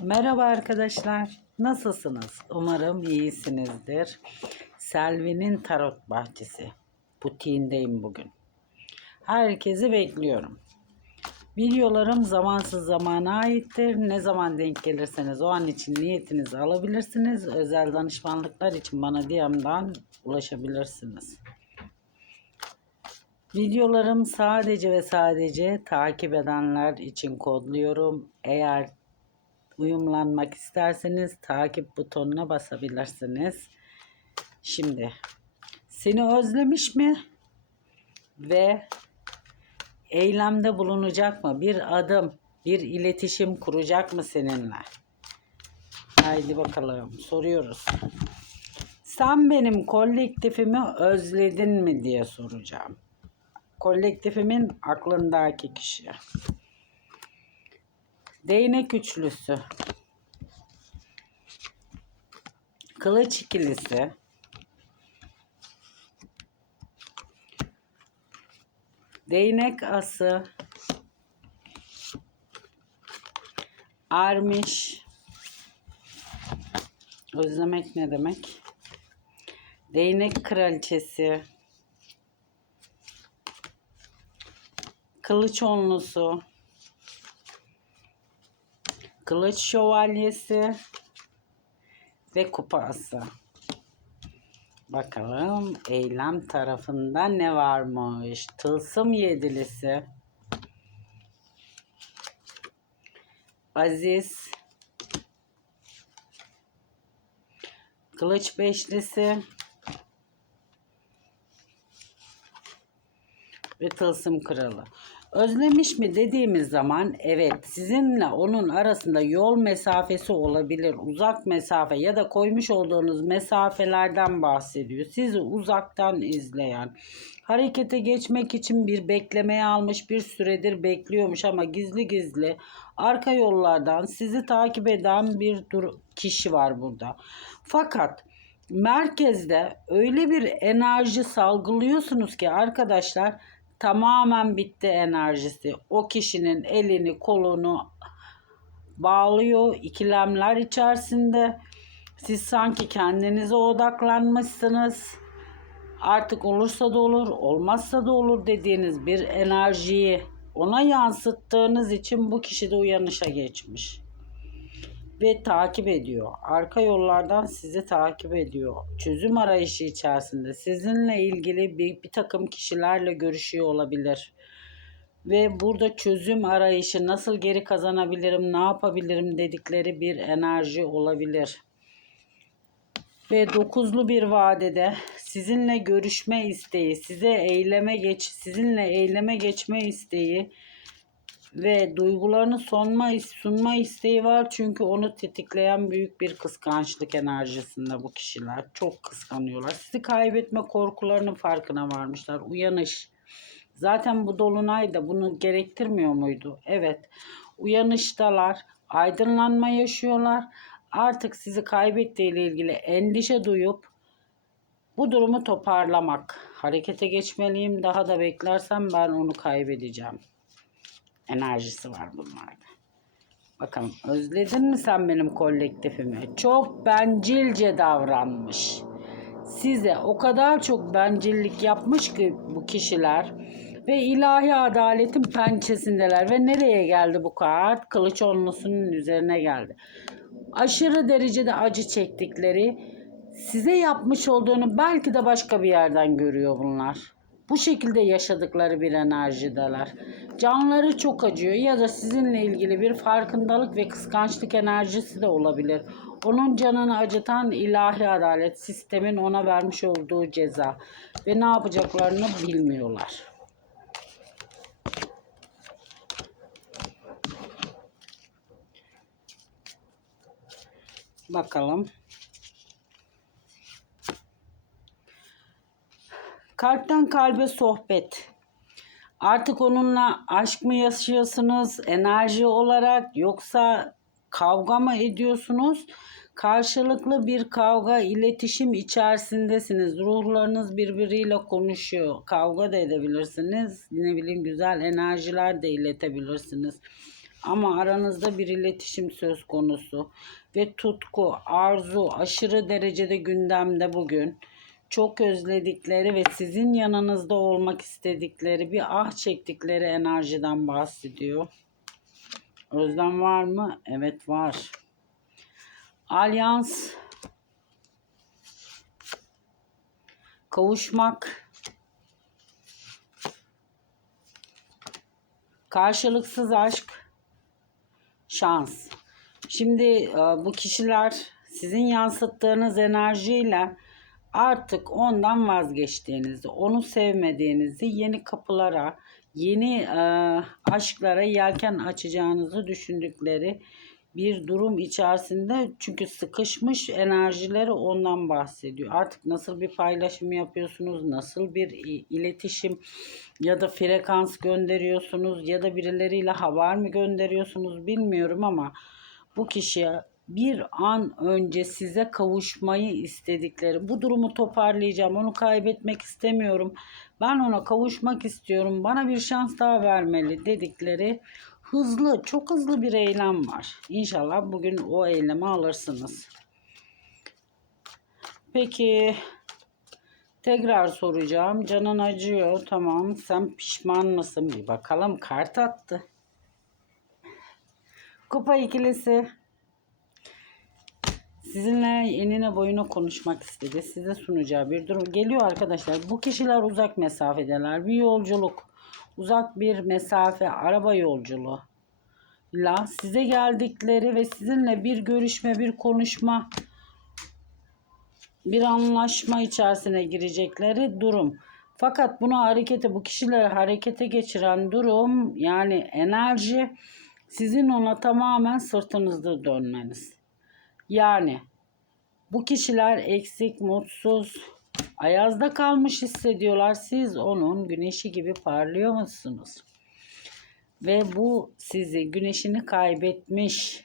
Merhaba arkadaşlar. Nasılsınız? Umarım iyisinizdir. Selvi'nin Tarot Bahçesi. Butiğindeyim bugün. Herkesi bekliyorum. Videolarım zamansız zamana aittir. Ne zaman denk gelirseniz o an için niyetinizi alabilirsiniz. Özel danışmanlıklar için bana DM'dan ulaşabilirsiniz. Videolarım sadece ve sadece takip edenler için kodluyorum. Eğer uyumlanmak isterseniz takip butonuna basabilirsiniz. Şimdi seni özlemiş mi? Ve eylemde bulunacak mı? Bir adım, bir iletişim kuracak mı seninle? Haydi bakalım soruyoruz. Sen benim kolektifimi özledin mi diye soracağım. Kolektifimin aklındaki kişi. Değnek üçlüsü. Kılıç ikilisi. Değnek ası. Armiş. Özlemek ne demek? Değnek kraliçesi. Kılıç onlusu. Kılıç şövalyesi ve kupası. Bakalım eylem tarafında ne varmış? Tılsım yedilisi. Aziz. Kılıç beşlisi. Ve tılsım kralı. Özlemiş mi dediğimiz zaman evet sizinle onun arasında yol mesafesi olabilir. Uzak mesafe ya da koymuş olduğunuz mesafelerden bahsediyor. Sizi uzaktan izleyen, harekete geçmek için bir beklemeye almış bir süredir bekliyormuş ama gizli gizli arka yollardan sizi takip eden bir kişi var burada. Fakat merkezde öyle bir enerji salgılıyorsunuz ki arkadaşlar tamamen bitti enerjisi. O kişinin elini kolunu bağlıyor ikilemler içerisinde. Siz sanki kendinize odaklanmışsınız. Artık olursa da olur, olmazsa da olur dediğiniz bir enerjiyi ona yansıttığınız için bu kişi de uyanışa geçmiş ve takip ediyor. Arka yollardan sizi takip ediyor. Çözüm arayışı içerisinde sizinle ilgili bir, bir takım kişilerle görüşüyor olabilir. Ve burada çözüm arayışı nasıl geri kazanabilirim, ne yapabilirim dedikleri bir enerji olabilir. Ve dokuzlu bir vadede sizinle görüşme isteği, size eyleme geç, sizinle eyleme geçme isteği ve duygularını sunma, sunma isteği var. Çünkü onu tetikleyen büyük bir kıskançlık enerjisinde bu kişiler. Çok kıskanıyorlar. Sizi kaybetme korkularının farkına varmışlar. Uyanış. Zaten bu dolunay da bunu gerektirmiyor muydu? Evet. Uyanıştalar. Aydınlanma yaşıyorlar. Artık sizi kaybettiğiyle ilgili endişe duyup bu durumu toparlamak. Harekete geçmeliyim. Daha da beklersem ben onu kaybedeceğim enerjisi var bunlarda. Bakalım özledin mi sen benim kolektifimi? Çok bencilce davranmış. Size o kadar çok bencillik yapmış ki bu kişiler ve ilahi adaletin pençesindeler ve nereye geldi bu kart? Kılıç onlusunun üzerine geldi. Aşırı derecede acı çektikleri size yapmış olduğunu belki de başka bir yerden görüyor bunlar. Bu şekilde yaşadıkları bir enerjideler. Canları çok acıyor ya da sizinle ilgili bir farkındalık ve kıskançlık enerjisi de olabilir. Onun canını acıtan ilahi adalet sistemin ona vermiş olduğu ceza ve ne yapacaklarını bilmiyorlar. Bakalım. Kalpten kalbe sohbet. Artık onunla aşk mı yaşıyorsunuz enerji olarak yoksa kavga mı ediyorsunuz? Karşılıklı bir kavga, iletişim içerisindesiniz. Ruhlarınız birbiriyle konuşuyor. Kavga da edebilirsiniz. Ne bileyim güzel enerjiler de iletebilirsiniz. Ama aranızda bir iletişim söz konusu. Ve tutku, arzu aşırı derecede gündemde bugün. Çok özledikleri ve sizin yanınızda olmak istedikleri bir ah çektikleri enerjiden bahsediyor. Özlem var mı? Evet var. Alyans kavuşmak karşılıksız aşk şans. Şimdi e, bu kişiler sizin yansıttığınız enerjiyle artık ondan vazgeçtiğinizi, onu sevmediğinizi, yeni kapılara, yeni e, aşklara yelken açacağınızı düşündükleri bir durum içerisinde çünkü sıkışmış enerjileri ondan bahsediyor. Artık nasıl bir paylaşım yapıyorsunuz, nasıl bir i- iletişim ya da frekans gönderiyorsunuz ya da birileriyle haber mi gönderiyorsunuz bilmiyorum ama bu kişiye bir an önce size kavuşmayı istedikleri bu durumu toparlayacağım onu kaybetmek istemiyorum ben ona kavuşmak istiyorum bana bir şans daha vermeli dedikleri hızlı çok hızlı bir eylem var. İnşallah bugün o eylemi alırsınız. Peki tekrar soracağım. Canın acıyor. Tamam sen pişman mısın? Bir bakalım kart attı. Kupa ikilisi Sizinle enine boyuna konuşmak istedi. Size sunacağı bir durum geliyor arkadaşlar. Bu kişiler uzak mesafedeler. Bir yolculuk, uzak bir mesafe, araba yolculuğu. La size geldikleri ve sizinle bir görüşme, bir konuşma, bir anlaşma içerisine girecekleri durum. Fakat bunu harekete, bu kişileri harekete geçiren durum yani enerji sizin ona tamamen sırtınızda dönmeniz. Yani bu kişiler eksik, mutsuz, ayazda kalmış hissediyorlar. Siz onun güneşi gibi parlıyor musunuz? Ve bu sizi güneşini kaybetmiş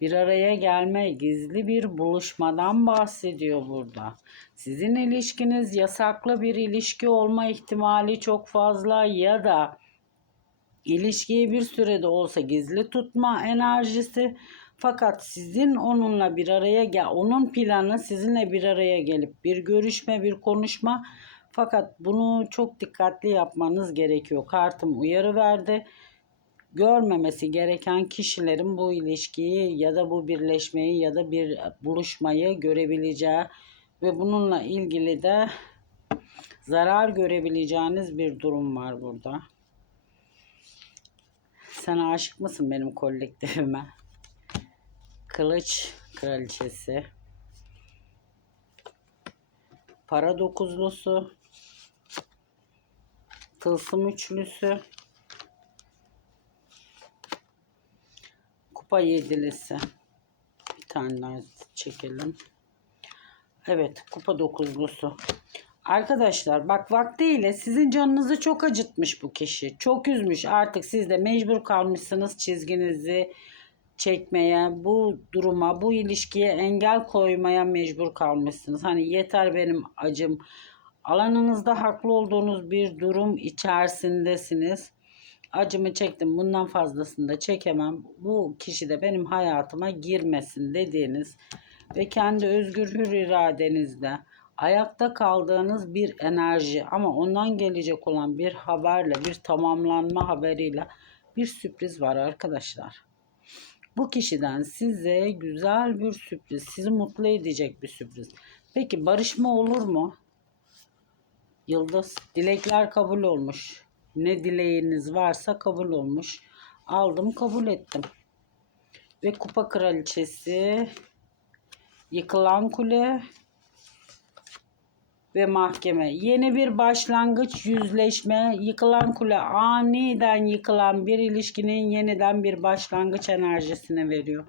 bir araya gelme, gizli bir buluşmadan bahsediyor burada. Sizin ilişkiniz yasaklı bir ilişki olma ihtimali çok fazla ya da ilişkiyi bir sürede olsa gizli tutma enerjisi fakat sizin onunla bir araya gel onun planı sizinle bir araya gelip bir görüşme bir konuşma fakat bunu çok dikkatli yapmanız gerekiyor. Kartım uyarı verdi. Görmemesi gereken kişilerin bu ilişkiyi ya da bu birleşmeyi ya da bir buluşmayı görebileceği ve bununla ilgili de zarar görebileceğiniz bir durum var burada. Sen aşık mısın benim kolektifime? Kılıç kraliçesi. Para dokuzlusu. Tılsım üçlüsü. Kupa yedilisi. Bir tane daha çekelim. Evet kupa dokuzlusu. Arkadaşlar bak vaktiyle sizin canınızı çok acıtmış bu kişi. Çok üzmüş artık siz de mecbur kalmışsınız çizginizi çekmeye, bu duruma, bu ilişkiye engel koymaya mecbur kalmışsınız. Hani yeter benim acım. Alanınızda haklı olduğunuz bir durum içerisindesiniz. Acımı çektim. Bundan fazlasını da çekemem. Bu kişi de benim hayatıma girmesin dediğiniz ve kendi özgür hür iradenizle ayakta kaldığınız bir enerji ama ondan gelecek olan bir haberle, bir tamamlanma haberiyle bir sürpriz var arkadaşlar. Bu kişiden size güzel bir sürpriz, sizi mutlu edecek bir sürpriz. Peki barışma olur mu? Yıldız, dilekler kabul olmuş. Ne dileğiniz varsa kabul olmuş. Aldım, kabul ettim. Ve kupa kraliçesi, yıkılan kule ve mahkeme. Yeni bir başlangıç, yüzleşme, yıkılan kule, aniden yıkılan bir ilişkinin yeniden bir başlangıç enerjisine veriyor.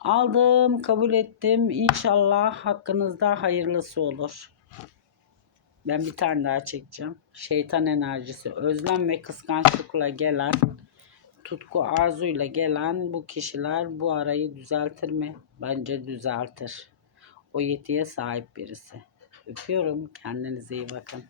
Aldım, kabul ettim. İnşallah hakkınızda hayırlısı olur. Ben bir tane daha çekeceğim. Şeytan enerjisi, özlem ve kıskançlıkla gelen, tutku arzuyla gelen bu kişiler bu arayı düzeltir mi? Bence düzeltir. O yetiye sahip birisi. Öpüyorum. Kendinize iyi bakın.